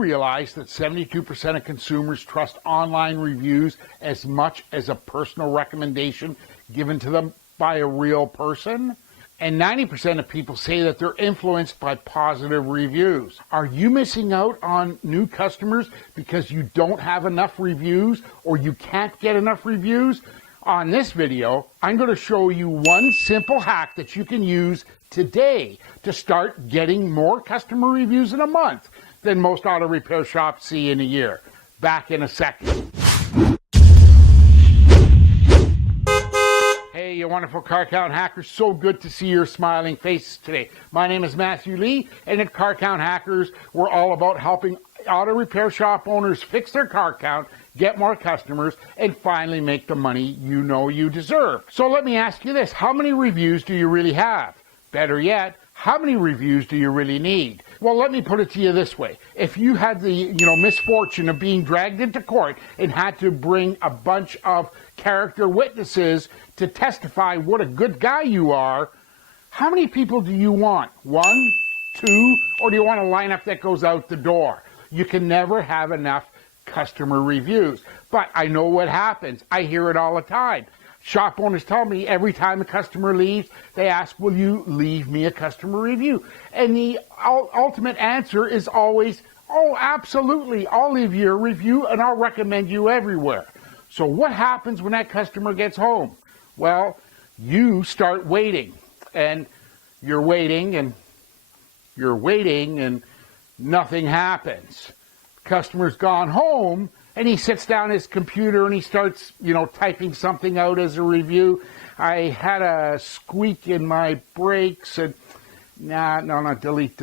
realize that 72% of consumers trust online reviews as much as a personal recommendation given to them by a real person? And 90% of people say that they're influenced by positive reviews. Are you missing out on new customers because you don't have enough reviews or you can't get enough reviews? On this video, I'm going to show you one simple hack that you can use today to start getting more customer reviews in a month than most auto repair shops see in a year. Back in a second. Hey, you wonderful Car Count Hackers. So good to see your smiling faces today. My name is Matthew Lee, and at Car Count Hackers, we're all about helping auto repair shop owners fix their car count, get more customers, and finally make the money you know you deserve. So let me ask you this. How many reviews do you really have? Better yet, how many reviews do you really need? Well, let me put it to you this way. If you had the misfortune of being dragged into court and had to bring a bunch of character witnesses to testify what a good guy you are, how many people do you want? 1, 2, or do you want a lineup that goes out the door? You can never have enough customer reviews. But I know what happens. I hear it all the time. Shop owners tell me every time a customer leaves, they ask, will you leave me a customer review? And the ultimate answer is always, oh, absolutely. I'll leave you a review and I'll recommend you everywhere. So what happens when that customer gets home? Well, you start waiting, and you're waiting and you're waiting and nothing happens. Customer's gone home, and he sits down at his computer and he starts, typing something out as a review. I had a squeak in my brakes, and no, delete.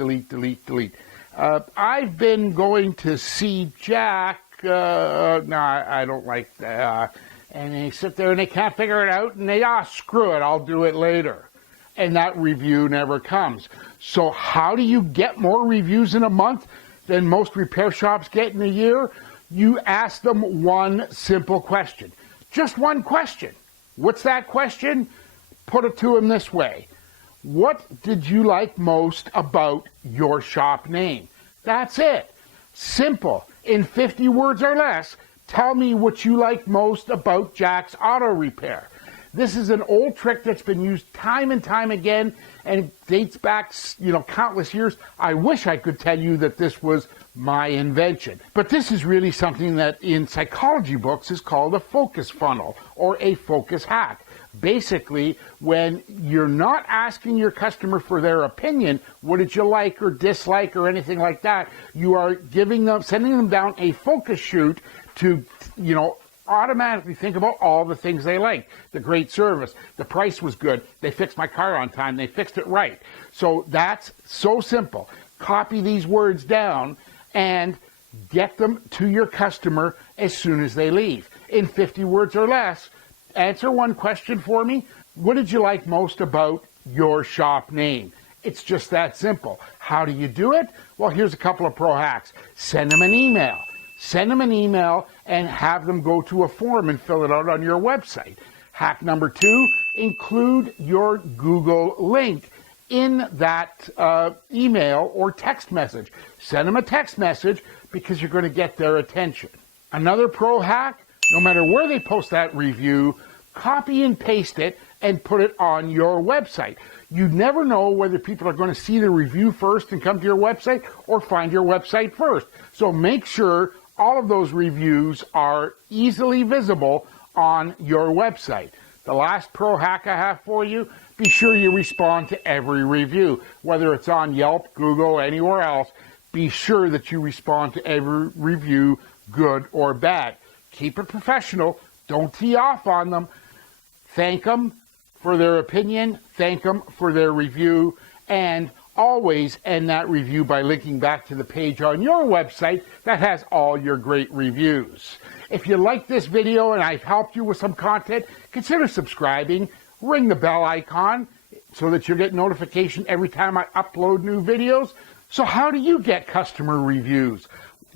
I've been going to see Jack. I don't like that. And they sit there and they can't figure it out, and they, screw it, I'll do it later. And that review never comes. So how do you get more reviews in a month than most repair shops get in a year? You ask them one simple question. Just one question. What's that question? Put it to them this way. What did you like most about your shop name? That's it. Simple. In 50 words or less, tell me what you like most about Jack's Auto Repair. This is an old trick that's been used time and time again, and it dates back, countless years. I wish I could tell you that this was my invention. But this is really something that in psychology books is called a focus funnel or a focus hack. Basically, when you're not asking your customer for their opinion, what did you like or dislike or anything like that, you are sending them down a focus chute to, automatically think about all the things they like. The great service, the price was good, they fixed my car on time, they fixed it right. So that's so simple. Copy these words down and get them to your customer as soon as they leave. In 50 words or less, answer one question for me. What did you like most about your shop name? It's just that simple. How do you do it? Well, here's a couple of pro hacks. Send them an email. Send them an email and have them go to a form and fill it out on your website. Hack number 2, include your Google link in that email or text message. Send them a text message because you're going to get their attention. Another pro hack, no matter where they post that review, copy and paste it and put it on your website. You never know whether people are going to see the review first and come to your website or find your website first. So make sure all of those reviews are easily visible on your website. The last pro hack I have for you, be sure you respond to every review, whether it's on Yelp, Google, anywhere else. Be sure that you respond to every review, good or bad. Keep it professional. Don't tee off on them. Thank them for their opinion. Thank them for their review. And always end that review by linking back to the page on your website that has all your great reviews. If you like this video and I've helped you with some content, consider subscribing. Ring the bell icon so that you'll get notification every time I upload new videos. So how do you get customer reviews?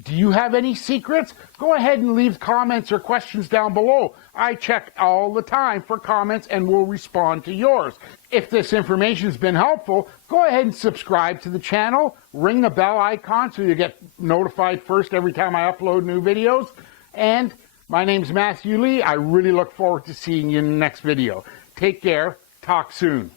Do you have any secrets? Go ahead and leave comments or questions down below. I check all the time for comments and will respond to yours. If this information has been helpful, go ahead and subscribe to the channel, ring the bell icon so you get notified first every time I upload new videos. And my name's Matthew Lee. I really look forward to seeing you in the next video. Take care. Talk soon.